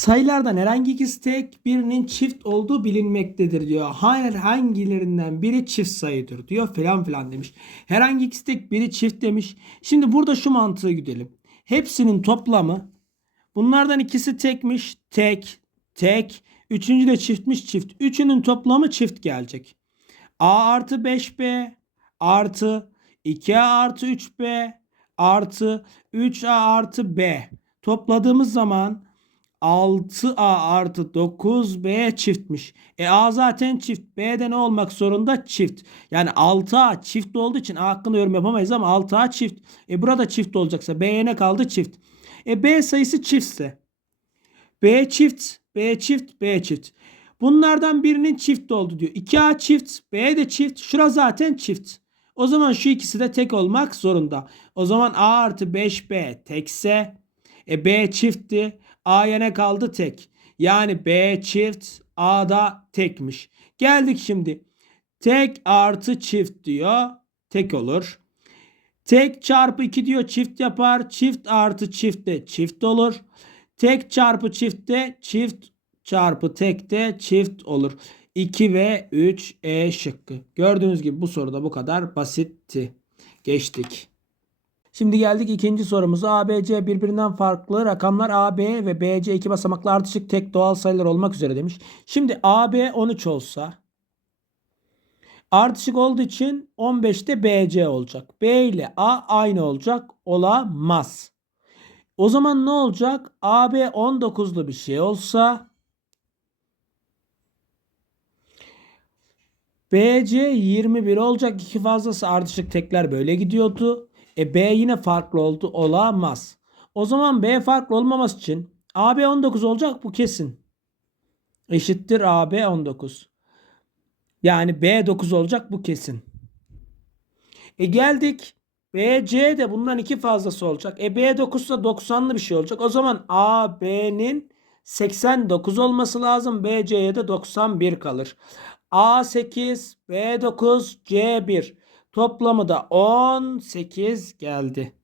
Sayılardan herhangi ikisi tek birinin çift olduğu bilinmektedir diyor. Hayır hangilerinden biri çift sayıdır diyor filan filan demiş. Herhangi ikisi tek biri çift demiş. Şimdi burada şu mantığı gidelim. Hepsinin toplamı bunlardan ikisi tekmiş tek tek. Üçüncü de çiftmiş çift. Üçünün toplamı çift gelecek. A artı 5B artı 2A artı 3B artı 3A artı B. Topladığımız zaman 6A artı 9B çiftmiş. E A zaten çift. B'de ne olmak zorunda? Çift. Yani 6A çift olduğu için A hakkında yorum yapamayız ama 6A çift. E burada çift olacaksa B'ye ne kaldı? Çift. E B sayısı çiftse. B çift, B çift, B çift. Bunlardan birinin çift oldu diyor. 2A çift, B de çift. Şura zaten çift. O zaman şu ikisi de tek olmak zorunda. O zaman A artı 5B tekse e B çiftti. A'ya ne kaldı? Tek. Yani B çift A da tekmiş. Geldik şimdi. Tek artı çift diyor. Tek olur. Tek çarpı 2 diyor çift yapar. Çift artı çift de çift olur. Tek çarpı çift de çift çarpı tek de çift olur. 2 ve 3 E şıkkı. Gördüğünüz gibi bu soruda bu kadar basitti. Geçtik. Şimdi geldik ikinci sorumuza. A, B, C birbirinden farklı rakamlar A, B ve B, C iki basamaklı ardışık tek doğal sayılar olmak üzere demiş. Şimdi A, B 13 olsa ardışık olduğu için 15'te B, C olacak. B ile A aynı olacak. Olamaz. O zaman ne olacak? AB 19'lu bir şey olsa BC 21 olacak. İki fazlası ardışık tekler böyle gidiyordu. E B yine farklı oldu. Olamaz. O zaman B farklı olmaması için AB 19 olacak bu kesin. Eşittir AB 19. Yani B 9 olacak bu kesin. E geldik. BC de bundan iki fazlası olacak. E B 9 ise 90'lı bir şey olacak. O zaman AB'nin 89 olması lazım. BC'ye de 91 kalır. A8, B9, C1. Toplamı da 18 geldi.